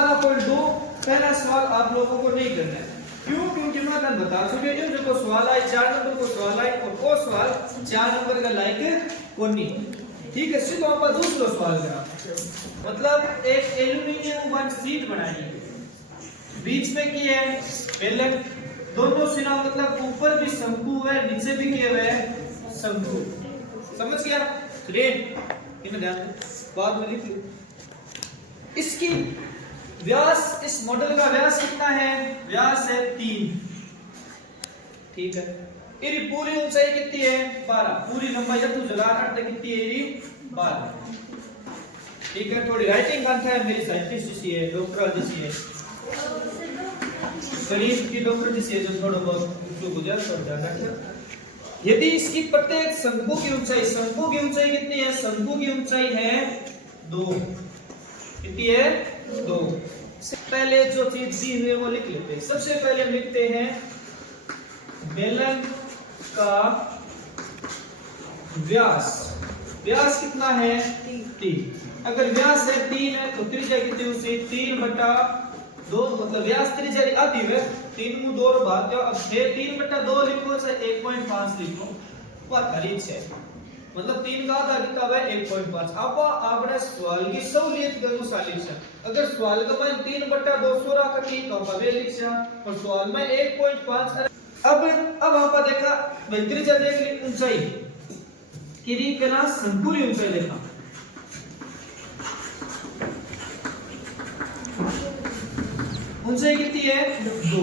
दोबारा पढ़ दो, पहला सवाल आप लोगों को नहीं करना है। क्यों? क्योंकि मैं कल बता चुके इन जो सवाल आए 4 नंबर को सवाल आए और वो सवाल 4 नंबर का लायक कोनी। ठीक है, सिर्फ आप दूसरा सवाल करा, मतलब एक एल्युमिनियम वन शीट बनाई, बीच में की है बेलन, दोनों सिरा मतलब ऊपर भी शंकु है नीचे भी किए हुए है शंकु। समझ गया? चलिए इन ध्यान बाद में लिख लो। इसकी व्यास, इस मॉडल का व्यास कितना है? व्यास है 3। ठीक है, इरी पूरी ऊंचाई कितनी है? 12। पूरी लंबाई जब तू जला काटते कितनी है? इरी 12। ठीक है, थोड़ी राइटिंग बनता है मेरी साइंटिस्ट जैसी है, डॉक्टर जैसी है, शरीर की डॉक्टर जैसी है, जो थोड़ा बहुत जो गुजर कर जाता। यदि इसकी प्रत्येक शंकु की ऊंचाई, शंकु की ऊंचाई कितनी है? शंकु की ऊंचाई है 2। कितनी है? 2। पहले जो चीज दी हुई है वो लिख लेते हैं। सबसे पहले हम लिखते हैं बेलन का व्यास। व्यास कितना है? 3। अगर व्यास है 3 है तो त्रिज्या कितनी होगी? 3/2, मतलब व्यास त्रिज्या आधी है 3 मुंह 2 और भाग जाओ। अब 3/2 लिखो चाहे 1.5 लिखो, वो खरीद है, मतलब 3 का आधा कितना है? 1.5। अब आपने सवाल की सहूलियत के अनुसार लिखा। अगर सवाल का मान 3/2 सोरा कटी तो आप वे लिखा, और सवाल में 1.5। अब आप देखा भाई त्रिज्या देख ली, ऊंचाई किरी पहला संपूर्ण ऊंचाई देखा, ऊंचाई कितनी है? 2।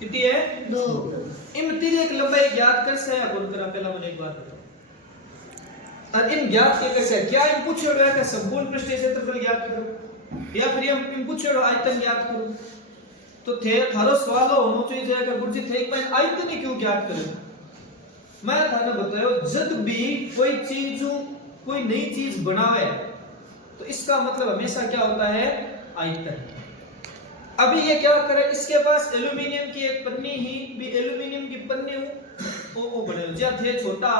कितनी है? 2। इन तीर एक लंबाई ज्ञात कर से है बोल करा। पहला मुझे एक बात बताओ, और इन ज्ञात के कैसे क्या इन पूछो रहा है? संपूर्ण पृष्ठीय क्षेत्रफल ज्ञात करो, या फिर हम इन पूछो रहा आयतन ज्ञात करो। तो थे थारो सवाल होनो चाहिए कि गुरुजी थे एक मैं आयतन ही क्यों ज्ञात करूं? मैं थाने बतायो, जब भी कोई चीज कोई नई चीज बनावे तो इसका मतलब हमेशा क्या होता है? आयतन। अभी ये क्या करे, इसके पास एल्युमिनियम की एक पन्नी ही भी, एल्युमिनियम की पन्नी ओ बने जब थे छोटा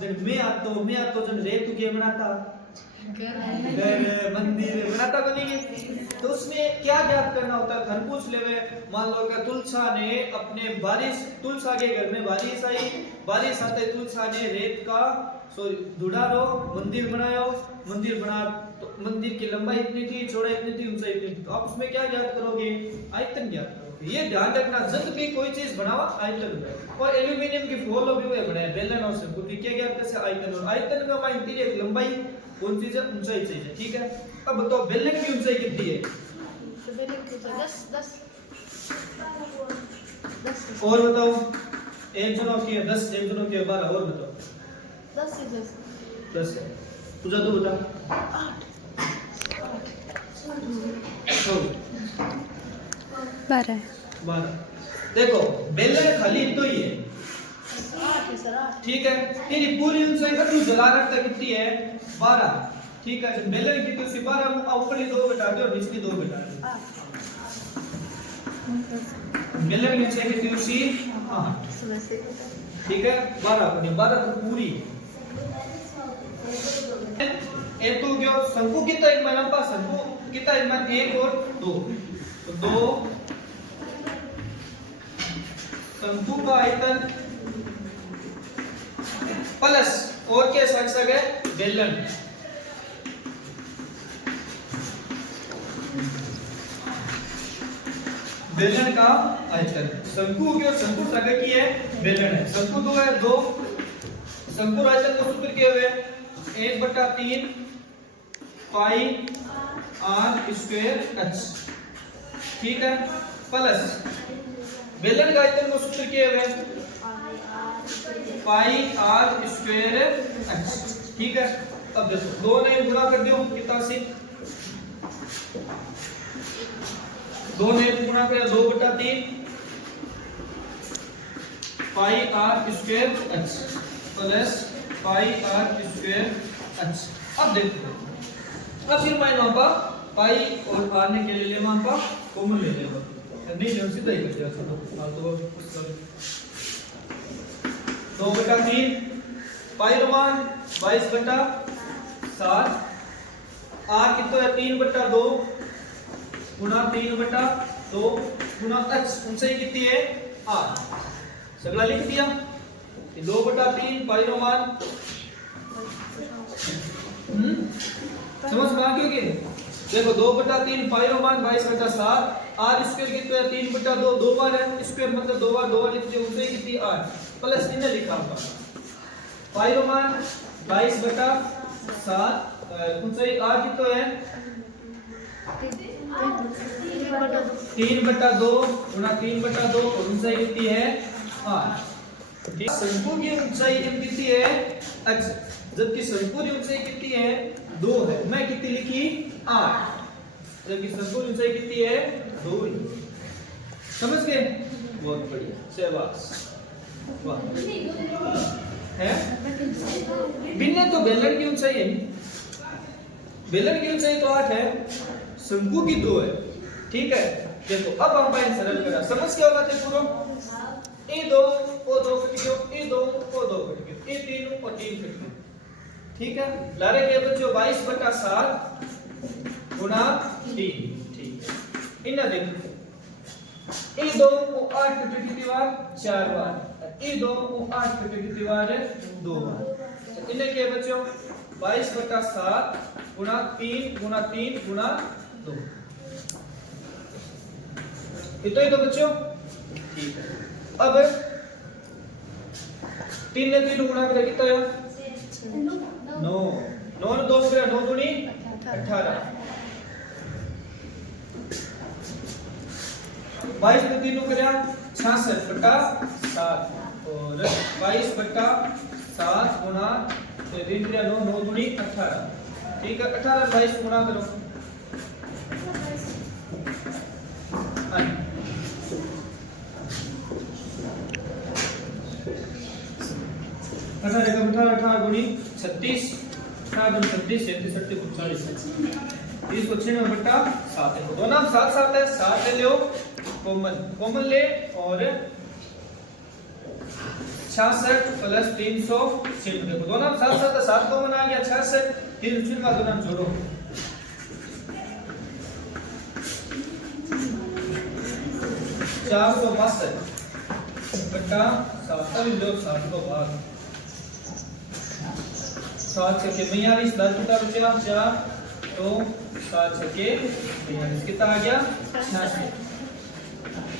जब मैं आतो जब रेत के बनाता घर मंदिर बनाता बनेंगे, तो उसमें क्या ज्ञात करना होता है? धन पूछ लेवे। मान लो कि तुलसा ने अपने तुलसा के घर में बारिश आई, बारिश आते तुलसा ने रेत का धुड़ारो मंदिर बनाया, मंदिर बना तो मंदिर की लंबाई इतनी थी, चौड़ाई इतनी थी, ऊंचाई इतनी थी। तो आप उसमें क्या ज्ञात करोगे? आयतन ज्ञात करोगे। ये ध्यान रखना, जब भी कोई चीज बनावा आयतन है। और एल्युमिनियम की फॉलो भी हुए बनाए बेलन और शंकु की, क्या ज्ञात कैसे? आयतन। और आयतन का मान तीर एक लंबाई, कौन चीज है? ऊंचाई चाहिए। ठीक है, अब बताओ बेलन की ऊंचाई कितनी है? 10। और बताओ, एक जनों की है 10, एक जनों की है 12। और बताओ 10 है। तुझा तो बता 12। देखो बेलन खाली तो ही है, ठीक है। तेरी पूरी ऊंचाई का तू जला रखता कितनी है? 12। ठीक है, बेलन की तो 12 ऊपरी 2 घटा दो और निचली 2 घटा दो। बेलन की ऊंचाई कितनी होगी? 8। ठीक है, 12 तो पूरी ए तो क्या शंकु कितना एक मान पास, शंकु कितना एक मान 1 और 2, तो 2 शंकु का आयतन प्लस और क्या सक है? बेलन। बेलन का आयतन शंकु की, और शंकु सक की है बेलन है। शंकु 2 है 2, शंकु आयतन को सूत्र क्या हुए? 1/3 पाई r स्क्वायर h। ठीक है, प्लस बेलन का आयतन को सूत्र क्या हुए? पाई r स्क्वायर h। ठीक है, अब देखो 2 ने गुणा कर दियो कितना से? 2 ने गुणा किया 2/3 पाई r square h plus pi r square h। अब देखो, अब फिर मैं मापा पाई और r ने के लिए मापा कॉमन ले लेगा, नहीं ले सीधा ही कर दिया। हां तो 2/3 पाई रो मान 22/7, r कितना है? 3/2 गुणा 3/2 गुणा h ऊंचाई कितनी है 8 सगला लिख दिया 2/3 पाई रो मान समझ में आ गया कि देखो 2/3 पाई रो मान 22/7 r स्क्वायर कितना है 3/2 दो बार है स्क्वायर मतलब दो बार लिख दिया ऊंचाई कितनी 8 प्लस इन्हें लिखा होगा पाई रो मान 22/7 ऊंचाई r कितना है 3/2 गुणा 3/2 और ऊंचाई कितनी है 8 ठीक शंकु की ऊंचाई कितनी है h जबकि शंकु की ऊंचाई कितनी है 2 है मैं कितनी लिखी 8 जबकि शंकु की ऊंचाई कितनी है 2 समझ गए बहुत बढ़िया शाबाश वाह है बिन्ने तो बेलन की ऊंचाई है बेलन की ऊंचाई तो 8 है शंकु की 2 है ठीक है देखो अब हम पाइन सरल करा समझ क्या होगा थे पूरा ए 2 ओ 2 कट गयो ए 2 ओ 2 कट गयो ए 3 ओ 3 कट गयो ठीक है लारे के बच्चों 22/7 गुणा 3 ठीक है इन्हें देखो ए 2 को 8 कट कितनी बार 4 बार ए 2 को 8 कट कितनी बार 2 बार इन्हें के बच्चों 22/7 गुणा 3 गुणा 3 गुणा 2 इतना ही तो बच्चों ठीक है अब 3 ने 3 गुणा कर कितना है 9 9 ने 2 करे 9 दूनी 18 22 ने 3 करे 66/7 और 22/7 गुणा 3 3 9 9 दूनी 18 ठीक है 18 22 गुणा करो अठारह 18 गुणी 36 18 36 37 39 396/7 है दो नाम साथ साथ है 7 ले लो कॉमन ले और 66 प्लस 396 देखो दो नाम साथ साथ है 7 कॉमन आ गया 66 396 का दो नाम जोड़ो 462/7 7 छके 42 10 कितना बचा 4 तो 7 छके 42 कितना आ गया 86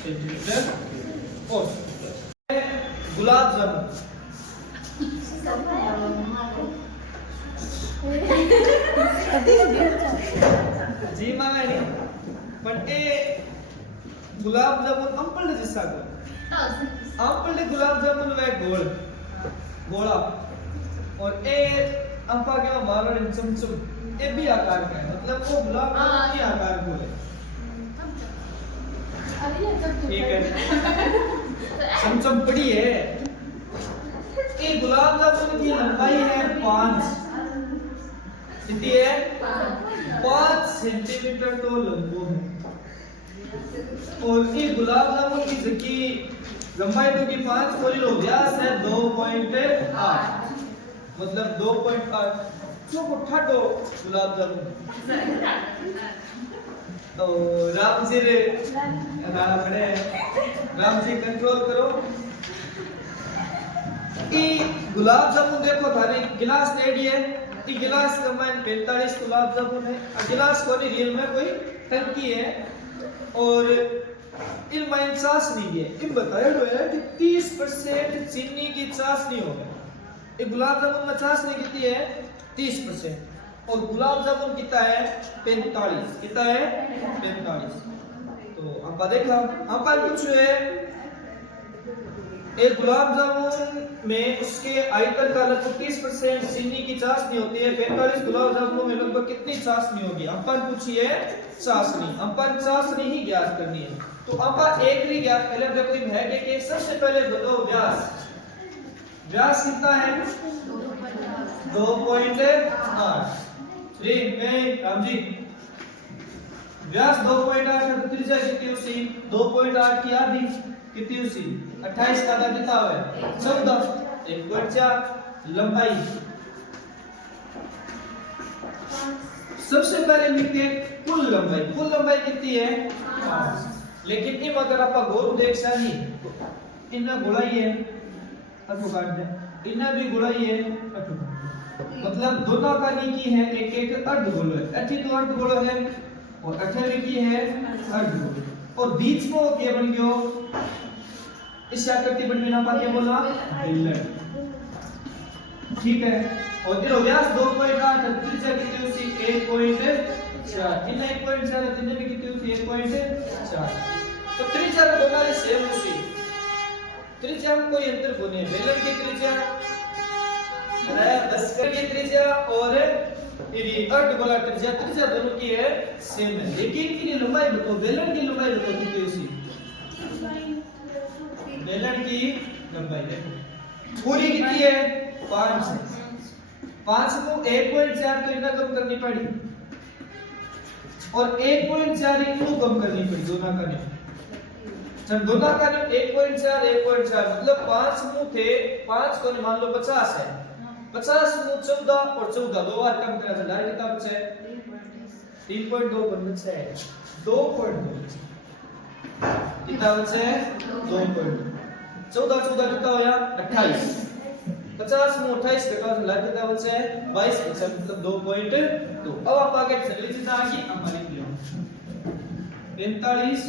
सेंटीमीटर और गुलाब जामुन जी मामा नहीं पण ए गुलाब जामुन अंपल जैसा को अंपल गुलाब जामुन वे गोला और ए अंपा के मारो चमचम ये भी आकार का है मतलब वो गुलाब जामुन की आकार को है ठीक है चमचम बड़ी है ये गुलाब जामुन की लंबाई है 5 कितनी है 5 सेंटीमीटर तो लंबो है और ये गुलाब जामुन की जकी लंबाई तो की 5 और ये व्यास है 2.8 मतलब 2.8 जो को ठाडो गुलाब जामुन तो राम जी रे राम जी कंट्रोल करो ये गुलाब जामुन देखो थाने गिलास रेडी है ये गिलास कंबाइन 45 गुलाब जामुन है गिलास कोनी रियल में कोई टंकी है और इन माइन चाशनी है इन बताया है कि 30% चीनी की चाशनी होगा ये गुलाब जामुन में चाशनी कितनी है 30% और गुलाब जामुन कितना है 45 कितना है 45 तो आप देखा आप कुछ है एक गुलाब जामुन में उसके आयतन का लगभग 30% चीनी की चाशनी होती है 45 गुलाब जामुनों में लगभग कितनी चाशनी होगी अपन पूछिए चाशनी अपन चाशनी ही ज्ञात करनी है तो अपन एक ही ज्ञात पहले देखो है कि सबसे पहले बताओ व्यास व्यास कितना है 2.8 जी मैं राम जी व्यास 2.8 है तो त्रिज्या कितनी उसी 2.8 की आधी कितनी उसी 28 का आधा कितना है 14 1.4 लंबाई सबसे पहले लिखते हैं कुल कुल लंबाई कितनी है 5। लेकिन इम अगर आप गौर देख सानी तो इन्ना गुड़ाई है अथु काट दे, इन्ना भी गुड़ाई है अथु, मतलब दोनों का नी की है एक एक अर्धगोल है, अठी तो अर्धगोल है और अठे की है अर्धगोल, और बीच में वो क्या बन गयो इस आकृति बन बिना पा क्या बोला बेलन। ठीक है, और इरो व्यास 2.8 त्रिज्या कितनी उसी 1.4, इन्हें 1.4 तिने भी कितनी उसी 1.4, तो त्रिज्या दोनों सेम उसी, त्रिज्या में कोई अंतर कोनी है, बेलन की त्रिज्या है 10 की त्रिज्या और ये अर्धगोला त्रिज्या दोनों की है सेम है, लेकिन की लंबाई बताओ, बेलन की लंबाई बताओ कितनी उसी, बेलन की लंबाई देखो पूरी कितनी है 5 है, 5 को 1.4 तो इतना कम करनी पड़ी और 1.4 इनको कम करनी पड़ी, दोनों का नहीं, जब दोनों का नहीं 1.4 मतलब 5 मुंह थे, 5 को मान लो 50 है, 50 मुंह 14 और 14 दो बार कम करा तो डायरेक्ट कितना बचा है 3.2 बचा है 2.2 कितना बचा है 2.2, 14 कितना होया 28, 50 में 28 घटाओ तो लाभ कितना बचा है 22 बचा, मतलब 2.2। अब आप आगे चलिए चीज आ गई हमारी क्लियर 45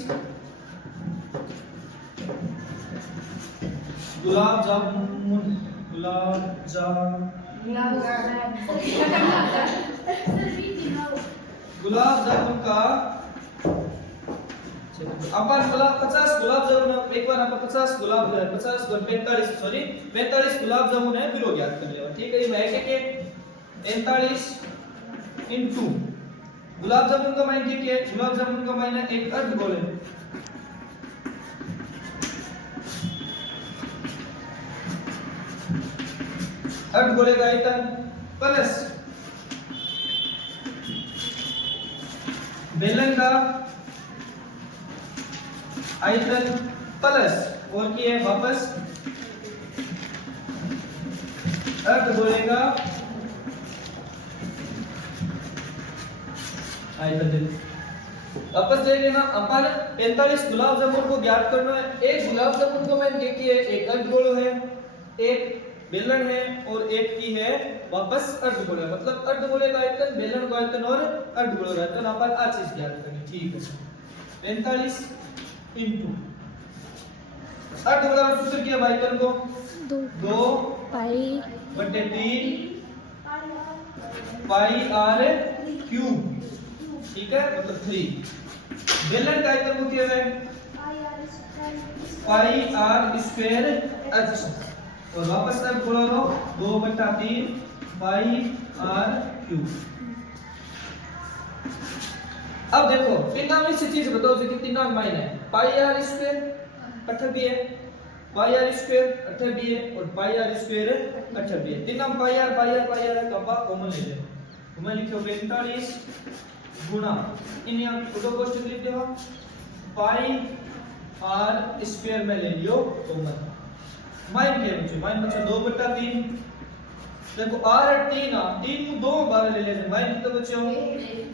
गुलाब जामुन का अपन गुलाब 50 गुलाब जामुन, एक बार अपन 50 गुलाब 50 45 गुलाब जामुन है बिलो याद कर लेवा। ठीक है, ये मैं के 45 इनटू गुलाब जामुन का मान ठीक है, गुलाब जामुन का मान एक अर्धगोल है, अर्धगोले का आयतन प्लस बेलन का आयतन प्लस और की है वापस अर्धगोले का आयतन। वापस देखेंगे ना अपन 45 गुलाब जामुन को ज्ञात करना है, एक गुलाब जामुन को मैंने देखी है एक अर्धगोल है, एक बेलन है और एक की है वापस अर्धगोल है, मतलब अर्धगोले का आयतन बेलन का आयतन और अर्धगोले का आयतन अपन आ चीज ज्ञात करनी। ठीक है, 45 इनटू अर्धगोला का सूत्र क्या आयतन को 2 पाई बटे 3 पाई आर क्यूब, ठीक है, मतलब 3। बेलन का आयतन को क्या है पाई आर स्क्वायर एच, और वापस तक बोला लो 2/3 पाई आर क्यूब। अब देखो तीन में से चीज बताओ जो कितनी नाम मायने है, पाई आर स्क्वायर 8 भी है, पाई आर स्क्वायर 8 भी है और पाई आर स्क्वायर 8 भी है, तीन नाम पाई आर तो आप कॉमन ले ले, तो मैं लिखो 45 गुणा इन यहां दो कोष्टक लिख दो पाई आर स्क्वायर में ले लियो कॉमन, माइन के बच्चों माइन बच्चों 2/3, देखो r 3 में 2 बार ले लेते, माइन कितना बच्चों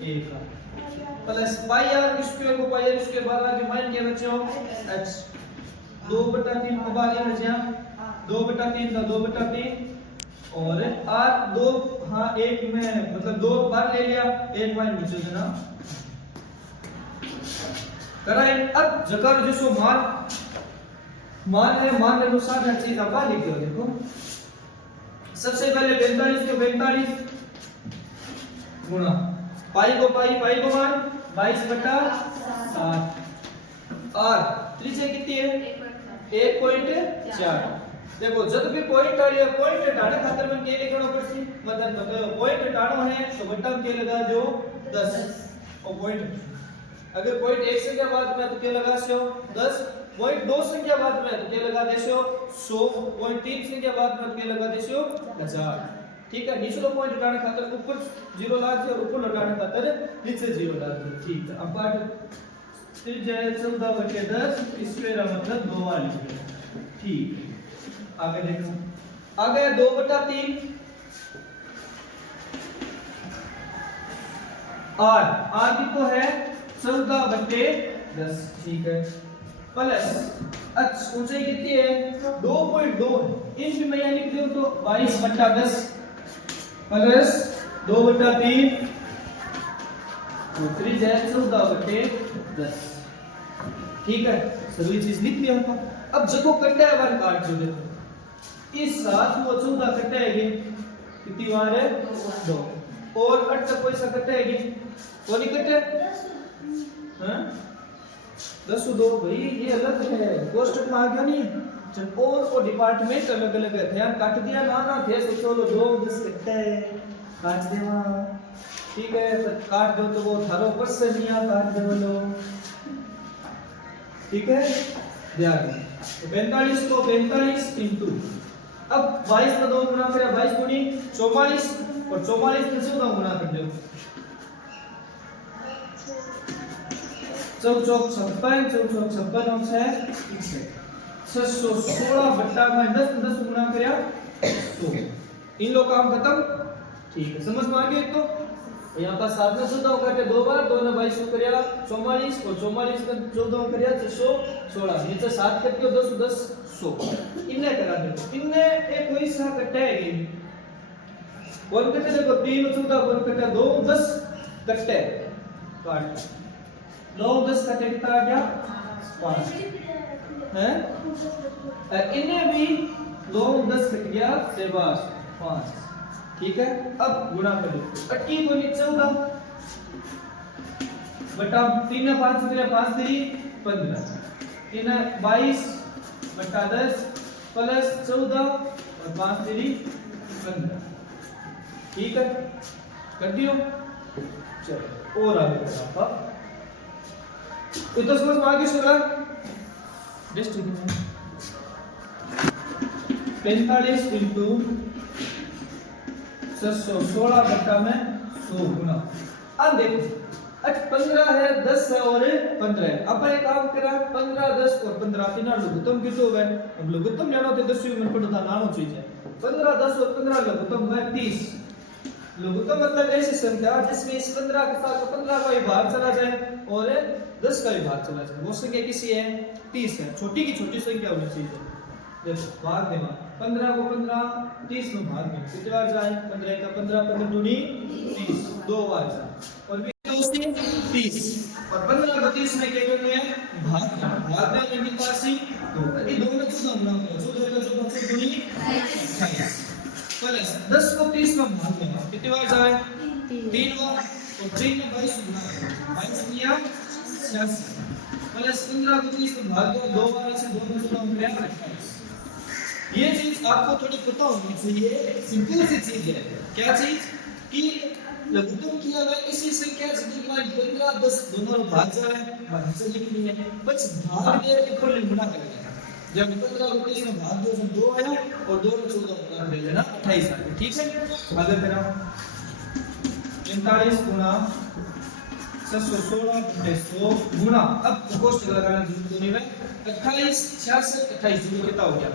1 प्लस पाई आर स्क्वायर को पाई आर स्क्वायर बार आगे माइन के बच्चों h 2/3 को बार ले बच्चों 2/3 का 2/3 और r 2 हां 1 में मतलब 2 बार ले लिया, 1 माइन बच्चों ना कराए। अब जगह जो सो मान है, मान के अनुसार हर चीज आप लिख दो। देखो सबसे पहले 45 को 45 गुणा पाई को मान 22/7 और त्रिज्या कितनी है 1.4। देखो जब भी पॉइंट आड़ियो पॉइंट हटाने खातिर में के लिखना पड़सी, मतलब बताओ पॉइंट हटानो है तो बट्टा में के लगा दो 10 और पॉइंट अगर पॉइंट 1 संख्या बाद में तो क्या लगा सो 10, पॉइंट 2 संख्या बाद में तो क्या लगा देसो 100, पॉइंट 3 संख्या बाद में क्या लगा देसो 1000। ठीक है, निचलो पॉइंट हटाने खातिर ऊपर 0 लगा दो और ऊपर हटाने खातिर नीचे 0 लगा दो। ठीक है, अब काट त्रिज्या 14/10 स्क्वायर मतलब 2 वाली। ठीक है, आगे देखो आगे 2/3 आर आर कितना है 14/10 ठीक है प्लस h ऊंचाई कितनी है 2.2 इंच में मैं लिख दूं तो 22/10 प्लस 2/3 और 3 है 14/10 ठीक है सभी चीज लिख लिया था। अब जब कट्टा है बार काट जो देखो इस साथ वो 14 कट्टा है कितनी बार है 2 और 8 से कोई सा कट्टा है वो नहीं कट्टे हां 10 2 भाई ये अलग है कोष्टक में आ गया नहीं जब और डिपार्टमेंट अलग अलग है ध्यान काट दिया ना थे सोचो लो 2 10 कट्टा है काट देवा ठीक है तो काट दो तो वो थारो पर्सन नहीं काट दे लो ठीक है ध्यान तो 45 को 45 इंटू अब 22 का 2 गुना करें 22 गुनी 44 और 44 से 14 गुना कर दो 4 चौक 56 4 चौक 56 और 6 616 बट्टा में 10 10 गुना करें 100 इन लोग काम खत्म ठीक है समझ में आ गया तो यहाँ पर 7 में 14 करते दो बार 2 ने 22 करिया 44 और 44 में 14 करिया 616 नीचे 7 करके 10 10 100 इन्हें करा दो इन्हें एक कोई सा कट्टा है कौन कट्टे देखो 3 और 14 कौन कट्टा 2 10 कट्टे काट 9 10 कट्टे कितना आ गया 5 हैं इन्हें भी 2 10 कट गया से बस 5 ठीक है अब गुणा कर दो 80 को 14 बटा 3 ने 5 से 5 3 15 3 ने 22 बटा 10 प्लस 14 और 5 3 15 ठीक है कर दियो चलो और आगे बढ़ा तो समझ में आ गया सगला डिस्ट्रीब्यूशन 45 इंटू 616 बट्टा में 100 गुना अब देखो आज 15 है 10 है और 15 है अब एक काम करा 15 10 और 15 तीनों लघुत्तम कितो है अब लघुत्तम जानो तो 10 में पढ़ो था नानो चीज है 15 10 और 15 लघुत्तम है 30 लघुत्तम मतलब ऐसी संख्या जिसमें इस 15 के साथ 15 का भी भाग चला जाए और 10 का भी भाग चला जाए वो संख्या किसी है 30 है छोटी की छोटी संख्या होनी चाहिए देखो भाग देना 15 को 15 30 में भाग में कितनी बार जाए 15 का 15 15 दूनी 30 दो बार जाए और भी 30 और 15 को 30 में क्या करना है भाग में लेकिन पास ही दो ये दोनों में 14 गुना करो 14 का 14 दूनी 28 प्लस 10 को 30 में भाग देना कितनी बार जाए 3 बार और 3 में 22 गुना 22 किया 86 प्लस 15 को 30 में भाग दो दो बार से 2 में 14 में 28 ये चीज आपको थोड़ी पता होनी चाहिए सिंपल सी चीज है क्या चीज कि लघुत्तम किया हुआ इसी संख्या जितनी 15 10 दोनों भाग जाए भाग से लिखनी है बस भाग दे के फुल गुना करेंगे जब 15 को 30 में भाग दो तो 2 आया और 2 में 14 गुना कर लेना 28 आ गया ठीक है आगे करो 45 गुना 616 बटे 100 गुना अब कोष्टक लगाना जरूरत नहीं है 28 66 28 जो कितना हो गया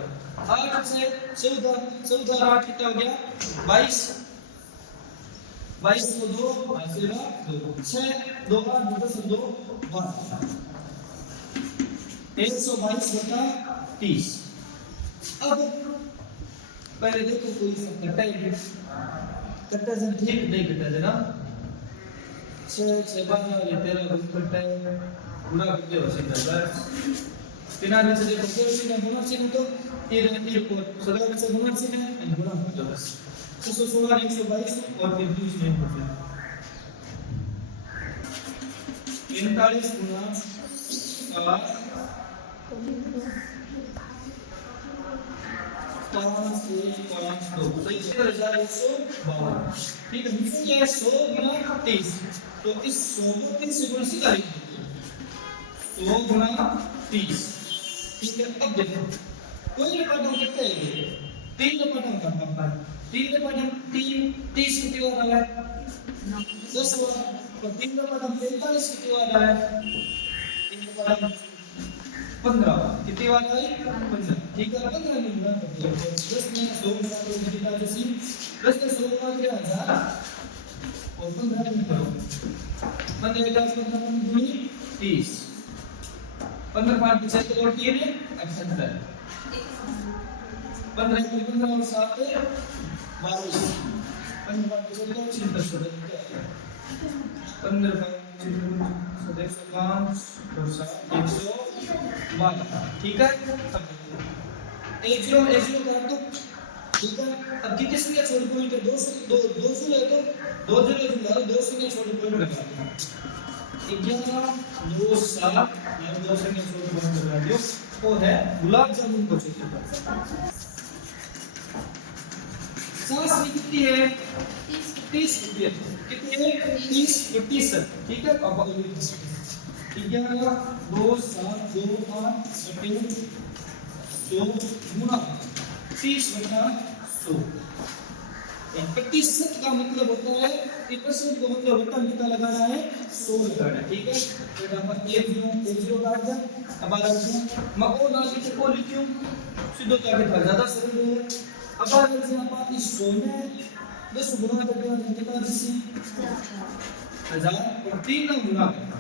8 से 14 14 8 कितना हो गया 22 22 को 2 ऐसे 2 6 2 बार 10 2 12 122 बटा 30 अब पहले देखो कोई सा कटा है कटा से ठीक नहीं कटा है ना 6 6 12 ये 13 कटा है गुना करते हो सीधा बस तीना में से देखो कैसे ना गुना से तो ये को सदा में से गुना से है गुना करते हो बस 616 122 और फिर 20 में होता है 45 गुना 7 5 1 5 2 तो 1152 ठीक है मिलता है 100 गुना 30 तो इस 100 को 30 से गुणा सीधा लिख दो 100 गुना 30 ठीक है अब देखो कोई पदम कितने है 3 पदम करना है 3 पदम 3 30 कितनी बार आया 10 बार तो 3 पदम 45 कितनी बार आया 3 पदम 15 कितनी बार आई 15 ठीक है 15 नहीं गुना कर दिया 10 में 100 गुना करो कितना जैसे 10 से 100 गुना किया 1000 और 15 गुना करो, 15 का 15 गुनी 30, 15 5 75 और 3 78, 15 को 15 और 7 22, 15 5 76 15 105 और 7 112, ठीक है। एक जीरो कर दो, ठीक है। अब कितने शून्य छोड़ पॉइंट है, 200 है तो 2 जीरो डालो, 2 शून्य छोड़ पॉइंट लगा 11 2 7 या 2 शून्य छोड़ पॉइंट लगा दो, वो है गुलाब जामुन को चाहिए। सॉस कितनी है, 30 रुपये, कितनी है 30 प्रतिशत, ठीक है। अब 11 2 7 2 5 100 गुना 30 बटा 100। प्रतिशत का मतलब होता है, प्रतिशत का मतलब होता है कितना लगाना है, 100 लगाना है, ठीक है। तो यहाँ पर 1 0 काट दे, अब आ रहा है मैं ओ ना लिखे को लिखूं, सीधे क्या था ज्यादा सरल है। अब आ रहा है यहाँ पर इस 100 में 10 गुना करके कितना जैसे 1000 और 3 ना गुना करना,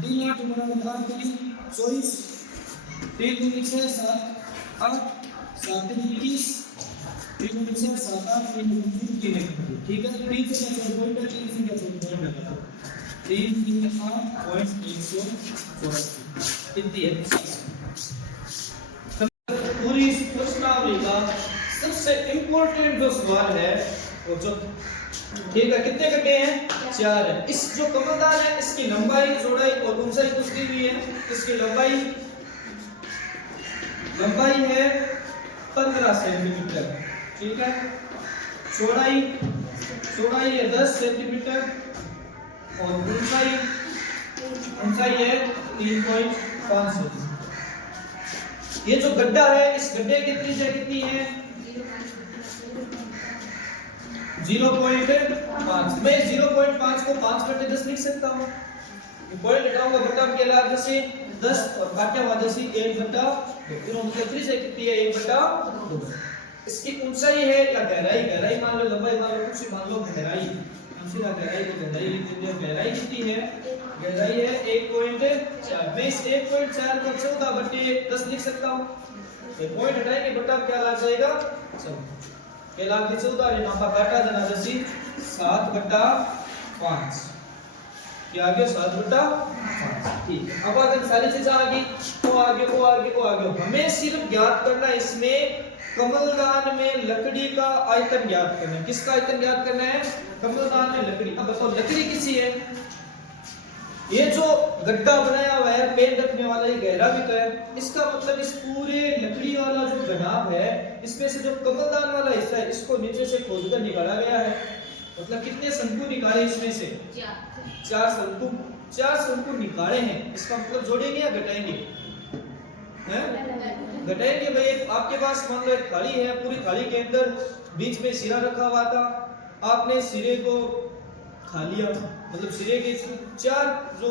3 8 गुना लगा के 24, 3 गुना 6 7 8 7 21, 3 गुना 6 7 8 3 गुना 3 ठीक है। 3 से 4 पॉइंट 3 से 4 पॉइंट लगा 3 3 8.184 कितनी है। पूरी इस प्रश्नावली का सबसे इंपॉर्टेंट जो सवाल है वो जो, ठीक है, कितने कटे हैं, 4 है। इस जो कमलदान है इसकी लंबाई चौड़ाई और ऊंचाई कुछ दी हुई है। इसकी लंबाई है 15 सेंटीमीटर, ठीक है। चौड़ाई है 10 सेंटीमीटर और ऊंचाई है 3.5 सेंटीमीटर। ये जो गड्ढा है इस गड्ढे की त्रिज्या कितनी है, 0.5। मैं 0.5 को 5 बटे 10 लिख सकता हूँ। पॉइंट हटाऊंगा, बटा के लाभ से 10 और काटे वाले से 1 बटा 2, मतलब त्रिज्या कितनी है 1 बटा 2। इसकी ऊंचाई है या गहराई मान लो, लंबाई मान लो, कुछ मान लो, गहराई सीधा गहराई को गहराई लिख देते हैं। गहराई कितनी है, गहराई है 1.4। मैं इस 1.4 को 14 बटे 10 लिख सकता हूँ। ये पॉइंट हटाएंगे बटा क्या लग जाएगा 14, पहला के 14 ये नापा काटा देना जैसे 7 बटा 5, ये आगे 7 बटा 5, ठीक है। अब अगर सारी चीजें आगे वो आगे हमें सिर्फ ज्ञात करना है इसमें कमलदान में लकड़ी का आयतन ज्ञात करना है। किसका आयतन ज्ञात करना है, कमलदान में लकड़ी। अब बताओ लकड़ी किसी है, ये जो गड्ढा बनाया हुआ है पेड़ रखने वाला ये गहरा भी तो है, इसका मतलब इस पूरे लकड़ी वाला जो घनाभ है इसमें से जो कमलदान वाला हिस्सा है इसको नीचे से खोदकर निकाला गया है। मतलब कितने शंकु निकाले इसमें से, 4 शंकु निकाले हैं। इसका मतलब जोड़ेंगे या घटाएंगे, घटाएंगे भाई। आपके पास मान लो एक थाली है, पूरी थाली के अंदर बीच में सिरा रखा हुआ था, आपने सिरे को खा लिया, मतलब सिरे के 4 जो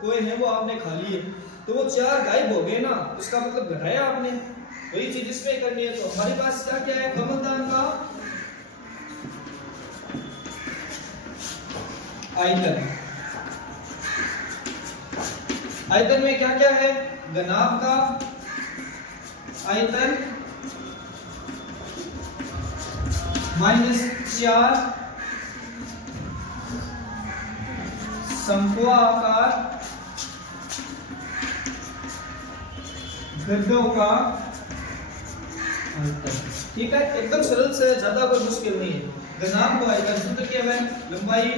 कोए हैं वो आपने खा लिए, तो वो 4 गायब हो गए ना, उसका मतलब घटाया आपने। वही चीज इसमें करनी है। तो हमारे पास क्या है, कमलदान का आयतन में क्या है, घनाभ का आयतन -4 शंक्वाकार गड्ढों का आयतन, ठीक है। एकदम सरल से, ज्यादा कोई मुश्किल नहीं है। घनाभ का आयतन सूत्र क्या है, लंबाई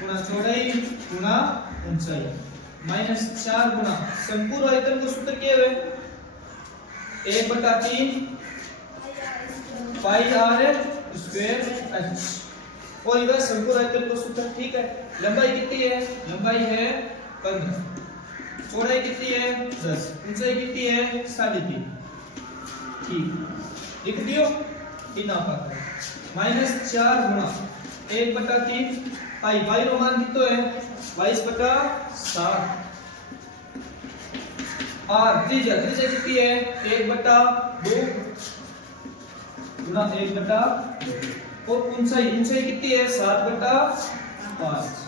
गुणा चौड़ाई गुणा ऊंचाई -4 गुणा संपूर्ण आयतन को सूत्र क्या है 1/3 पाई r स्क्वायर h, और इधर संपूर्ण आयतन को सूत्र, ठीक है। लंबाई कितनी है, लंबाई है 15, चौड़ाई कितनी है 10, ऊंचाई कितनी है 3.5, ठीक। लिख दियो इतना पर -4 गुणा 1/3 पाई, पाई रो मान कितना है 22/7 r, त्रिज्या कितनी है 1/2 गुणा 1/2, और ऊंचाई कितनी है 7/5, 5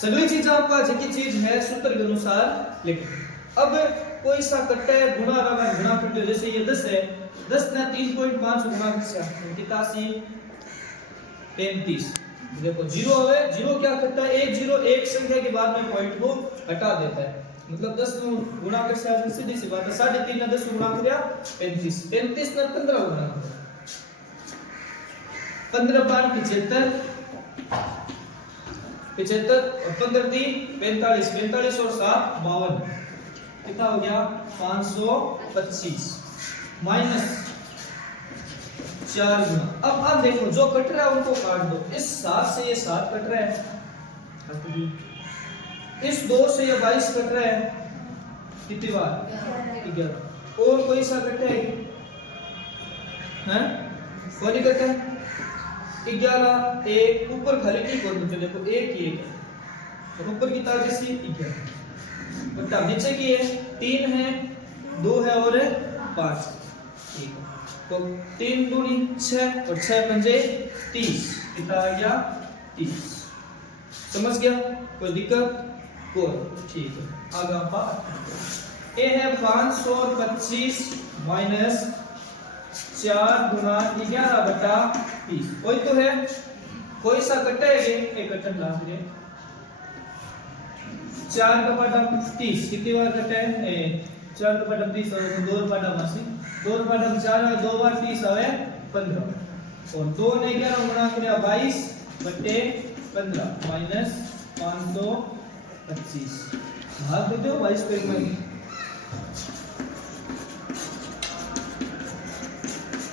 सगली चीज आपका जेकी चीज है सूत्र के अनुसार लिखें। अब कोई सा कट्टा है गुणा रहा गुणा करते जैसे ये 10 है 10 ना 3.5 गुणा कितना 35 देखो जीरो है जीरो क्या करता है एक जीरो एक संख्या के बाद में पॉइंट को हटा देता है मतलब 10 गुणा कर से सीधी सी बात है 3.5 ना 10 गुणा किया 35 35 ना 15 गुणा 15 बार 75 और 15 दी 45 45 और 7 52 कितना हो गया 525 माइनस 4 गुना। अब आप देखो जो कट रहा है उनको काट दो इस 7 से ये 7 कट रहा है इस 2 से ये 22 कट रहा है कितनी बार 11 और कोई सा कट है हैं कोई कट है 11 एक ऊपर खाली नहीं कोई मुझे देखो एक ही एक है तो ऊपर की तारीख से 11 बटा नीचे की है 3 है 2 है और 5 ठीक है तो 3 दूनी 6 और 6 पंजे 30 कितना आ गया 30 समझ गया कोई दिक्कत कोई ठीक है आगे पाठ ये है 525 माइनस 4 गुना 11 बटा 30 कोई तो है कोई सा कटा है एक कटन ला फिर 4 का पाटा 30 कितनी बार कटा है 4 का पाटा 30 और 2 का पाटा 2 का पाटा 4 है 2 बार 30 आवे 15 और 2 ने 11 गुणा किया 22 बटे 15 माइनस 525 भाग देते हो 22 पे में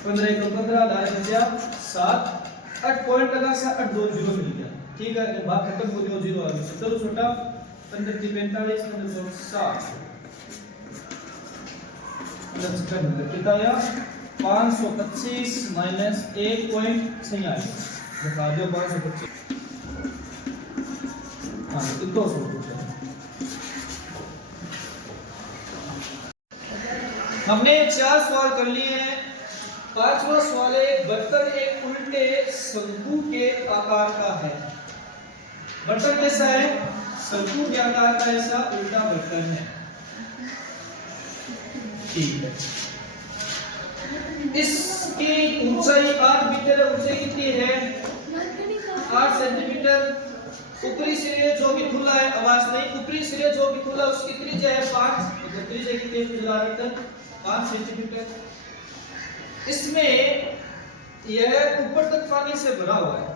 15 को 15 दाएं बचा 7 8 पॉइंट लगा से 8 2 0 मिल गया ठीक है भाग खत्म हो गया 0 आ गया चलो छोटा 15 की 45 15 7 कितना आया 525 माइनस 1.46 बता दो 525 हां तो 200 हमने 4 सवाल कर लिए हैं पांचवा सवाल है बर्तन एक उल्टे शंकु के आकार का है बर्तन कैसा है शंकु के आकार का ऐसा उल्टा बर्तन है ठीक है इसकी ऊंचाई 8 मीटर ऊंचाई कितनी है 8 सेंटीमीटर ऊपरी सिरे जो भी खुला है आवाज नहीं ऊपरी सिरे जो भी खुला उसकी त्रिज्या है 5 मतलब त्रिज्या कितनी है 5 सेंटीमीटर इसमें यह ऊपर तक पानी से भरा हुआ है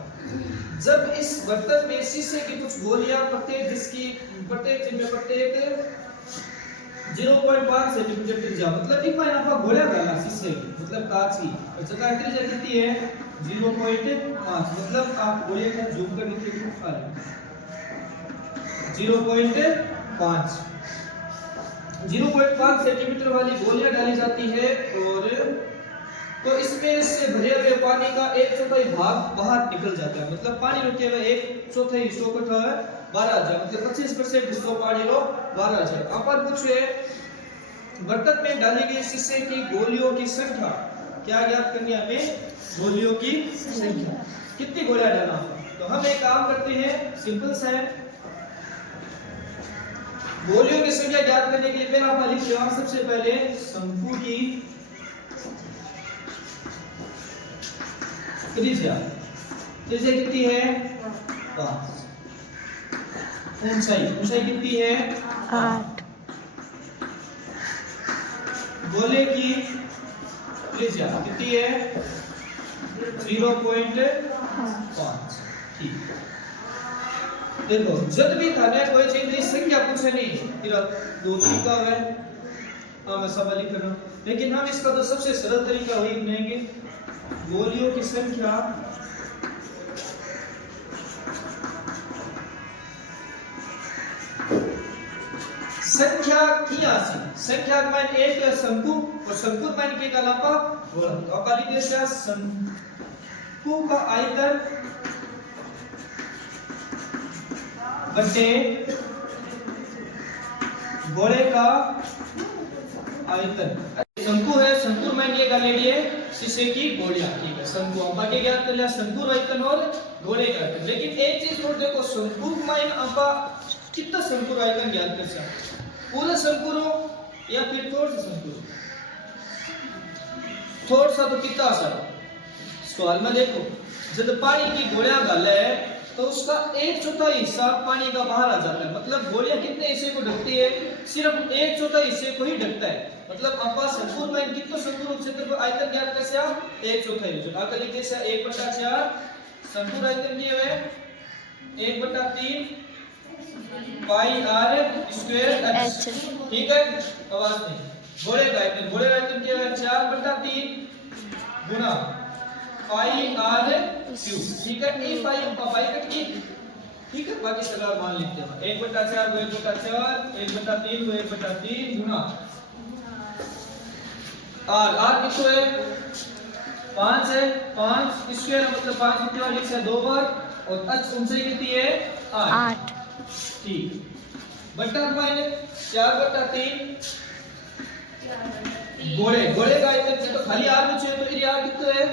जब इस बर्तन में शीशे की कुछ गोलियां प्रत्येक जिसकी प्रत्येक 0.5 सेंटीमीटर त्रिज्या मतलब एक बार आपका गोला डाला शीशे की मतलब कांच की और जगह त्रिज्या कितनी है 0.5 मतलब आप गोले का जूम कर नीचे को उठा लें 0.5 0.5 सेंटीमीटर वाली गोलियां डाली जाती है और तो इसमें से भरे हुए पानी का 1/4 भाग बाहर निकल जाता है मतलब पानी रुके हुए 1/4 हिस्सों को था बाहर आ जाए मतलब 25% हिस्सों पानी लो बाहर आ जाए अपन पूछे बर्तन में डाली गई शीशे की गोलियों की संख्या क्या ज्ञात करनी है हमें गोलियों की संख्या कितनी गोलियां डालना तो हम एक काम करते हैं सिंपल सा है गोलियों की संख्या ज्ञात करने के लिए पहला आप लिख लो सबसे पहले शंकु की त्रिज्या कितनी है 5 ऊंचाई कितनी है 8 गोले की त्रिज्या कितनी है 0.5 ठीक देखो जब भी थाने कोई चीज की संख्या पूछे नहीं तेरा 2 तरीका है हां मैं सवाल लिख रहा हूं लेकिन हम इसका तो सबसे सरल तरीका वही बनाएंगे गोलियों की संख्या संख्या का मान एक शंकु और शंकु मान के अलावा गोला तो अकाली देश शंकु का आयतन बटे गोले का आयतन शंकु है, शंकु मान ये गाले लिए शीशे की गोलियां, ठीक है। शंकु आप आगे ज्ञात कर लिया, शंकु राइकन और गोले का। लेकिन एक चीज और देखो, शंकु मान आप कितना शंकु राइकन ज्ञात कर सकते, पूरा शंकु या फिर थोड़ा सा शंकु, थोड़ा सा तो कितना आसान। सवाल में देखो, जब पानी की गोलियां गाले तो उसका 1/4 हिस्सा पानी का बाहर आ जाता है, मतलब गोलियां कितने हिस्से को ढकती है, सिर्फ 1/4 हिस्से को ही ढकता है। मतलब आपका संपूर्ण में कितना संपूर्ण क्षेत्र को आयतन ज्ञात कैसे आप 1/4 यूज आकर लिखते हैं 1/4 संपूर्ण आयतन ये है 1/3 पाई आर स्क्वायर एच, ठीक है। आवाज नहीं, गोले का आयतन, गोले का आयतन क्या है 4/3 गुना पाई आर क्यूब, ठीक है। ई पाई पाई का ई, ठीक है। बाकी सवाल मान लेते हैं 1/4 को 1/4 1/3 को 1/3 गुना आर कितना है 5 है, 5 स्क्वायर मतलब 5 कितनी बार लिख सकते 2 बार, और h ऊंचाई कितनी है 8, ठीक। बटा माइनस 4/3 गोले का आयतन से तो खाली r बचे तो ये r कितना है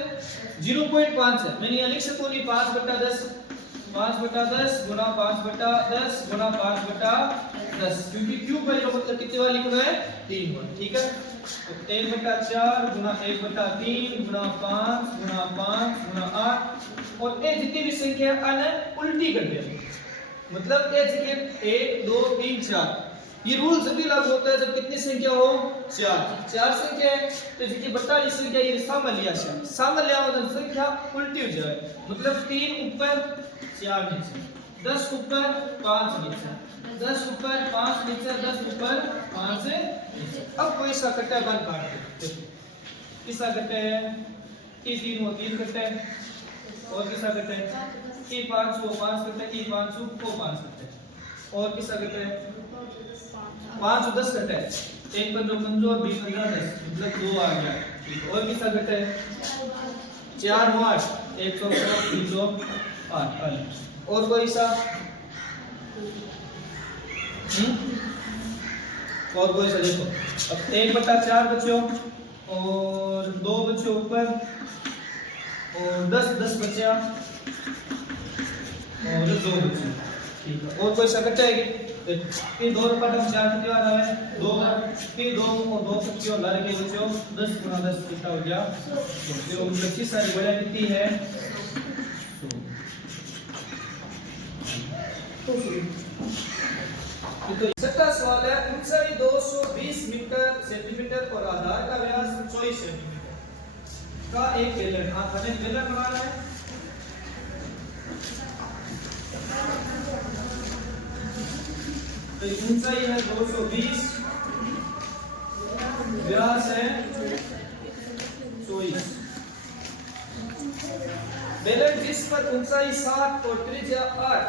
0.5 है। मैंने यहां लिख सकता हूं 5/10 5/10 गुना 5/10 गुना 5/10, क्योंकि क्यूब का मतलब कितने बार लिखना है 3 बार, ठीक है। तो 1/4 गुना 1/3 गुना 5 गुना 5 गुना 8, और ये जितनी भी संख्या है उल्टी कर दे, मतलब ये जगह 1 2 3 4, ये रूल सभी लागू होता है जब कितनी संख्या हो 4 संख्या है तो जितनी बटा वाली संख्या ये सामान्य मतलब संख्या उल्टी हो जाए, मतलब 3 ऊपर 4 नीचे, 10 ऊपर 5 नीचे, 10 ऊपर 5 नीचे, 10 ऊपर 5 नीचे। अब कोई सा कट्टा बन काट दे, किसा कट्टा है कि 3 हो 3 कट्टा है, और किसा कट्टा है कि 5 हो 5 कट्टा है, कि 5 हो 5 कट्टा है, और किसा कट्टा है 5 10 कट्टा है, 1 15 15 20 15 10 मतलब 2 आ गया, ठीक। और किसा कट्टा है 4 हो 8 100 308, और कोई सा और कोई सा देखो, अब 1/4 बच्चों और 2 बच्चों ऊपर, और 10 बच्चा और 2 बच्चे, ठीक है। और कोई सा कट्टा है कि 2 रुपए का 4 कितनी बार आए 2 बार, फिर 2 और 2 की और लड़ के बच्चों 10 गुना 10 कितना हो गया, तो 25 सारी गोलियां कितनी है 100। तो छठा सवाल है, ऊंचाई 220 मीटर सेंटीमीटर और आधार का व्यास 24 सेंटीमीटर का एक बेलन, आप हमें बेलन बनाना है। तो ऊंचाई है 220, व्यास है 24। बेलन जिस पर ऊंचाई 7 और त्रिज्या 8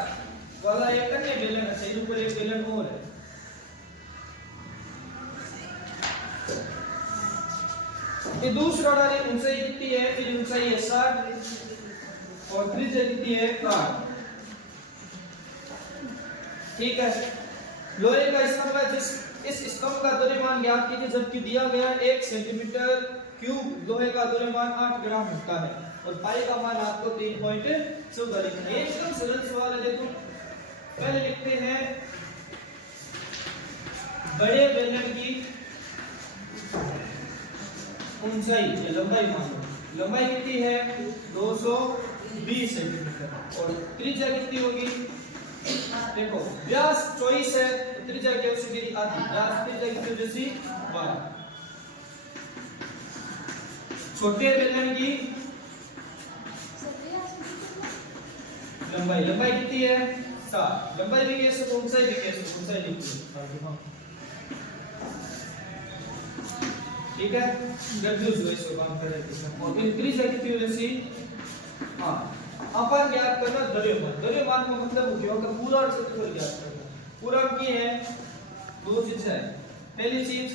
वाला एक अन्य बेलन है, इसके ऊपर एक बेलन और है। ये दूसरा वाली ऊंचाई कितनी है, फिर ऊंचाई है 7 और त्रिज्या कितनी है 8, ठीक है। लोहे का स्तंभ है, जिस इस स्तंभ का द्रव्यमान ज्ञात कीजिए, जबकि दिया गया 1 सेंटीमीटर क्यूब लोहे का द्रव्यमान 8 ग्राम होता है, और पाई का मान आपको 3.14 लिखना है। एकदम सरल सवाल है, देखो पहले लिखते हैं बड़े बेलन की ऊंचाई या लंबाई मान लो, लंबाई कितनी है 220 सेंटीमीटर, और त्रिज्या कितनी होगी, देखो व्यास 24 है तो त्रिज्या क्या होगी आधी, व्यास त्रिज्या कितनी हो जैसी 12। छोटे बेलन की लंबाई कितनी है 7, लंबाई भी कैसे तो ऊंचाई भी कैसे, ऊंचाई लिखिए, ठीक है। कंफ्यूज हुए इसको काम कर रहे थे, और इंक्रीज है कितनी हो जैसी, हां अपन ज्ञात करना द्रव्यमान का मतलब क्या होगा, पूरा क्षेत्रफल ज्ञात करना। पूरा की है दो चीजें है, पहली चीज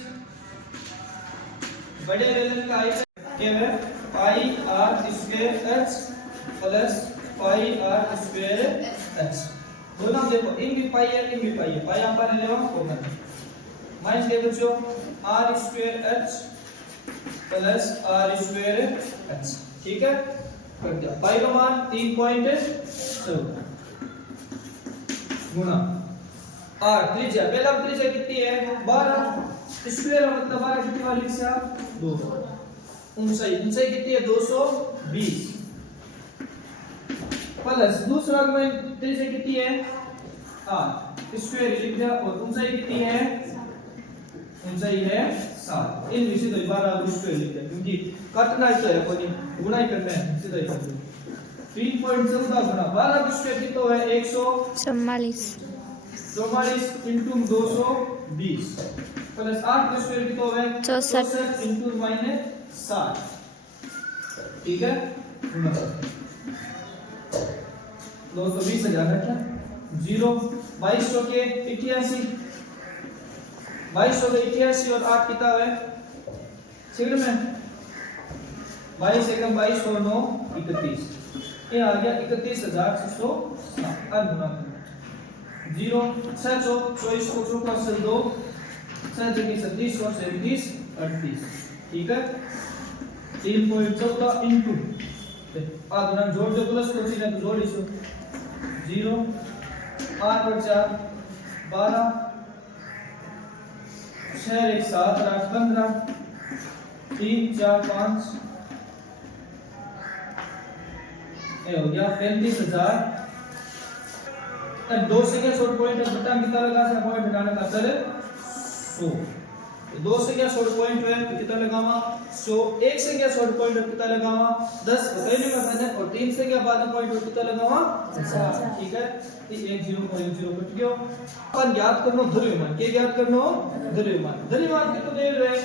बड़े बेलन का आयतन क्या है pi R square H plus pi R square H, दोनों देखो इन भी पाई है इन भी पाई है, पाई अपन ले लो कॉमन माइनस के बच्चों R square H plus R square H. ठीक है, कर दिया। पाई का मान 3.14 गुना आर त्रिज्या, पहला त्रिज्या कितनी है 12, स्क्वायर मतलब 12 कितनी वाली से आप 2, ऊंचाई कितनी है 220 प्लस दूसरा आर्गुमेंट त्रिज्या कितनी है 8, स्क्वायर लिख दिया, और ऊंचाई कितनी है, ऊंचाई है 7। इन विषय तो 12 स्क्वायर लिख दिया, क्योंकि काटना ही तो है, कोई गुणा ही करना है, सीधा ही कर दो। 3.14 गुना 12 स्क्वायर कितना है 144 into 220 प्लस 8 स्क्वायर कितना है 64 into -60। ठीक है, 220 हजार है 0 2200 के 88, 2200 के 88 और 8 कितना है सेकंड में 22 एकम 22 और 9 31, ये आ गया 31,660। अब गुना 0 6 24 को चौका से 2 6 जगह 37 और 37 38। ठीक है, 3.14 इनटू आ गुना जोड़ दो, प्लस को सीधा जोड़ इसको 0 8 और 4 12 6 1 7 8 15 3 4 5 ये हो गया 35,000। अब 2 से क्या शॉर्ट पॉइंट है, बटा कितना लगा से पॉइंट हटाने का सर 100, 2 से क्या शॉर्ट पॉइंट है तो कितना लगावा 100, 1 से क्या शॉर्ट पॉइंट है कितना लगावा 10 पहले में था, और 3 से क्या बाद में पॉइंट है कितना लगावा 50। ठीक है, ये 1 0 और 1 0 कट गया। अपन ज्ञात करनो द्रव्यमान, के ज्ञात करनो द्रव्यमान, द्रव्यमान कितना दे रहे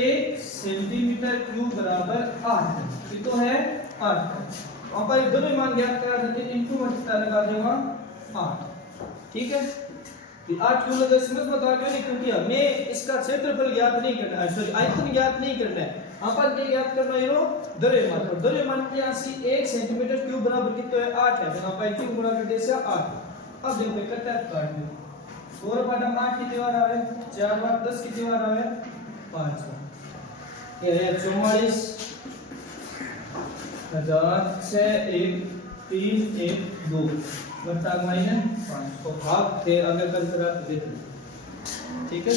1 सेंटीमीटर क्यूब बराबर 8, कितना है 8। वहां पर द्रव्यमान ज्ञात करा देते इनटू में कितना लगा देगा 8। ठीक है, 8 क्यों लगा समझ बता क्यों नहीं, क्योंकि हमें इसका क्षेत्रफल ज्ञात नहीं करना है, सॉरी आयतन ज्ञात नहीं करना है, वहां पर क्या ज्ञात करना है द्रव्यमान। और द्रव्यमान की राशि 1 सेंटीमीटर क्यूब बराबर कितना है 8 है, तो वहां पर क्यूब गुणा कर दे से 8। अब देखो इकट्ठा काट दो, 4 बटा 8 कितनी बार आवे 4 बार, 10 कितनी बार आवे 5 बार, ये है 44,61312 बटा -5 को भाग थे अगर कर देते। ठीक है।